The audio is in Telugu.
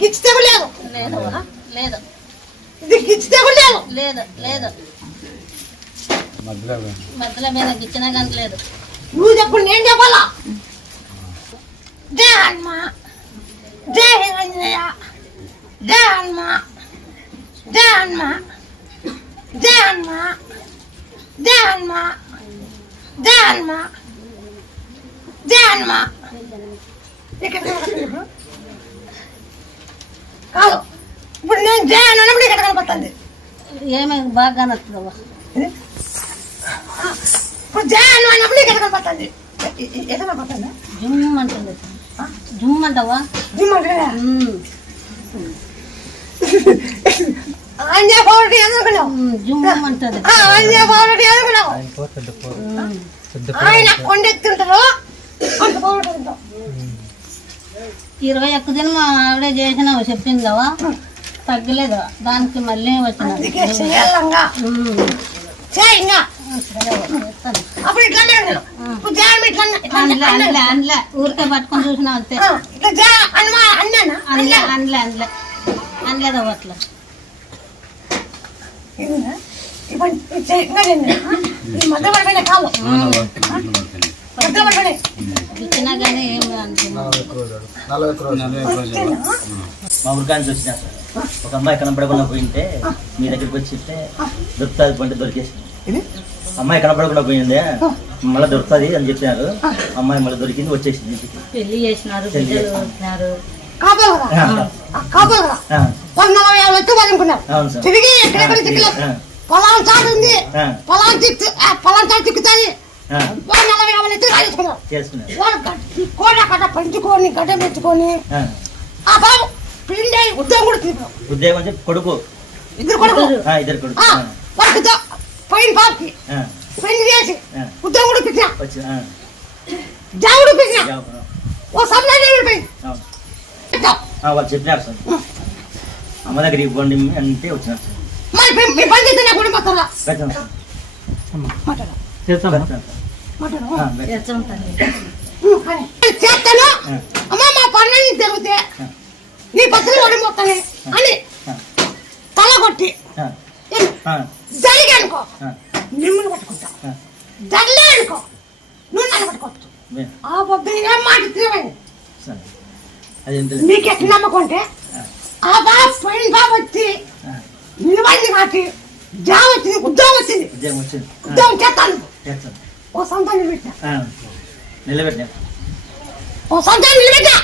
గిచ్చితే లేదు లేదు లేదు గిచ్చితే లేదు లేదు లేదు మధ్యలో మీద గిచ్చినా కానీ లేదు. నువ్వు చెప్పు నేను చెప్పాలా? జై హనుమ జై హిరంజయ జై హనుమ జై హనుమ జై హనుమ జై హనుమ జై హనుమ జై హనుమ. కాదు ఇప్పుడు నేను జై అన్నప్పుడు ఇక్కడ కనపడుతుంది. ఏమైంది బాగా నచ్చుతావా? ఇప్పుడు జై హనుమ అన్నప్పుడు ఇక్కడ కనపడుతుంది. ఎక్కడ కనపడుతుంది? జుమ్ అంటుంది. జుమ్ అంటావా? జుమ్ అంటే ఆంజనేయ పౌరుడు ఎదుర్కొన్నావు. జుమ్ అంటుంది. ఆంజనేయ పౌరుడు ఎదుర్కొన్నావు. ఆయన కొండెత్తుంటారు 21 దినం మా ఆవిడే చేసినావు చెప్పిందవా? తగ్గలేదు దానికి మళ్ళీ వచ్చిన ఊరికే పట్టుకొని చూసినా అంతే. అనలే అనలే అనలే అనలేదు అట్లా. ఇచ్చినా కానీ ఏం మా ఊరికానికి వచ్చినా సార్ ఒక అమ్మాయి కనపడకుండా పోయింటే మీ దగ్గరికి వచ్చి చెప్తే దొరుకుతుంది పంటే దొరికేసింది. అమ్మాయి కనపడకుండా పోయింది మళ్ళీ దొరుకుతుంది అని చెప్పినారు. అమ్మాయి మళ్ళీ దొరికింది వచ్చేసింది ఇంటికి. పెళ్లి చేసినారు. అవును సార్. పొలం చాటు ఉంది. పొలం తిక్కుతుంది. కోట కట్ట పెంచుకొని గడ్డ పెంచుకొని ఆ బాబు పిండి ఉద్యోగం కూడా తీసుకో. ఉద్యోగం కొడుకు ఇద్దరు కొడుకు ఇద్దరు కొడుకు వాళ్ళకి పైన బాబుకి పెళ్లి చేసి ఉద్యోగం కూడా పెట్టినా జావుడు పెట్టినా ఓ సమయాన్ని వాళ్ళు చెప్పినారు సార్. అమ్మ దగ్గర ఇవ్వండి అంటే వచ్చినారు సార్. మరి మీ పని చేస్తే నాకు కూడా మాట్లాడాలి. చేస్తాను అమ్మ మా పనులన్నీ జరిగితే నీ పత్రిక ఓడిపోతానే అని తల కొట్టి జరిగి అనుకో నిమ్మని పట్టుకుంటా. జరలే అనుకో నువ్వు నన్ను పట్టుకోవచ్చు. ఆ పొద్దున ఏం మాట నీకు ఎట్లా నమ్మకం అంటే ఆ బాబు పోయిన బాబు వచ్చి నిలబడి కాకి జాబ్ వచ్చింది ఉద్యోగం వచ్చింది. ఉద్యోగం చేస్తాను ఓ సంతానం నిలబెట్టా. నిలబెట్టినా ఓ సంతానం నిలబెట్టా.